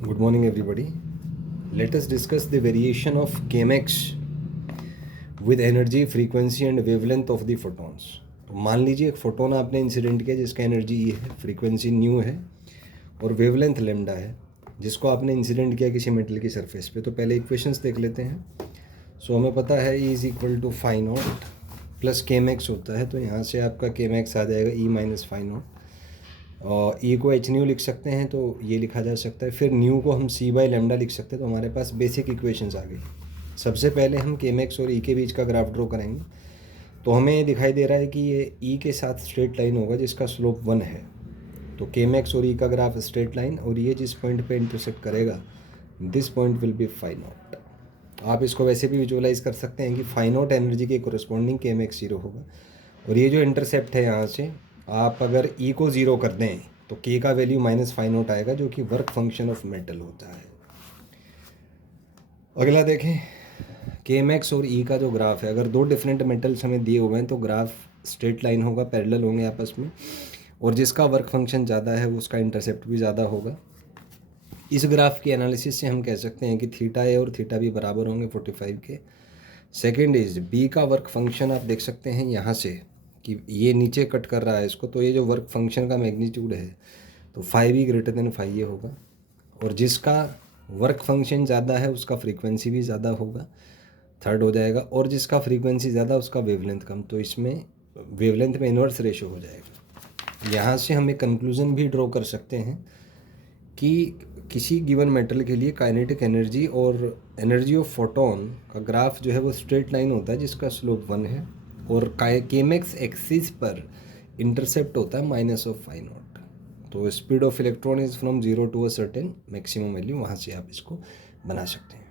Good morning, everybody. Let us discuss the variation of kmx with energy, frequency and wavelength of the photons. तो मान लीजिए एक photon आपने incident किया जिसका एनर्जी ई है, फ्रीक्वेंसी न्यू है और वेवलेंथ लेमडा है, जिसको आपने इंसिडेंट किया किसी मेटल की सरफेस पे। तो पहले इक्वेशंस देख लेते हैं। सो हमें पता है E is equal to phi naught plus kmax होता है, तो यहाँ से आपका kmax आ जाएगा ई माइनस फाई नॉट। और ई को एच न्यू लिख सकते हैं, तो ये लिखा जा सकता है। फिर न्यू को हम सी बाई लेमडा लिख सकते हैं। तो हमारे पास बेसिक इक्वेशंस आ गई। सबसे पहले हम kmax और ई के बीच का ग्राफ ड्रॉ करेंगे। तो हमें ये दिखाई दे रहा है कि ये ई के साथ स्ट्रेट लाइन होगा जिसका स्लोप 1 है। तो kmax और ई का ग्राफ स्ट्रेट लाइन, और ये जिस पॉइंट पे इंटरसेक्ट करेगा this point will be phi naught. आप इसको वैसे भी विजुअलाइज कर सकते हैं कि फाई नॉट एनर्जी के कोरस्पॉन्डिंग kmax 0 होगा। और ये जो इंटरसेप्ट है यहाँ से आप अगर ई को ज़ीरो कर दें तो के का वैल्यू माइनस फाई नॉट आएगा, जो कि वर्क फंक्शन ऑफ मेटल होता है। अगला देखें, kmax और ई का जो ग्राफ है, अगर दो डिफरेंट मेटल्स हमें दिए हुए हैं तो ग्राफ स्ट्रेट लाइन होगा, पैरेलल होंगे आपस में, और जिसका वर्क फंक्शन ज़्यादा है उसका इंटरसेप्ट भी ज़्यादा होगा। इस ग्राफ की एनालिसिस से हम कह सकते हैं कि थीटा ए और थीटा बी बराबर होंगे 45 के। सेकेंड इज बी का वर्क फंक्शन आप देख सकते हैं यहाँ से कि ये नीचे कट कर रहा है इसको, तो ये जो वर्क फंक्शन का मैग्नीट्यूड है तो 5 ग्रेटर देन 5 ये होगा। और जिसका वर्क फंक्शन ज़्यादा है उसका फ्रीक्वेंसी भी ज़्यादा होगा, थर्ड हो जाएगा। और जिसका फ्रीक्वेंसी ज़्यादा उसका वेवलेंथ कम, तो इसमें वेवलेंथ में इन्वर्स रेशो हो जाएगा। यहाँ से हम एक कंक्लूज़न भी ड्रॉ कर सकते हैं कि किसी गिवन मेटल के लिए काइनेटिक एनर्जी और एनर्जी ऑफ फोटोन का ग्राफ जो है वो स्ट्रेट लाइन होता है जिसका स्लोप 1 है, और kmax एक्सिस पर इंटरसेप्ट होता है माइनस ऑफ फाई नॉट। तो speed of electron is from 0 to a certain maximum value, वहाँ से आप इसको बना सकते हैं।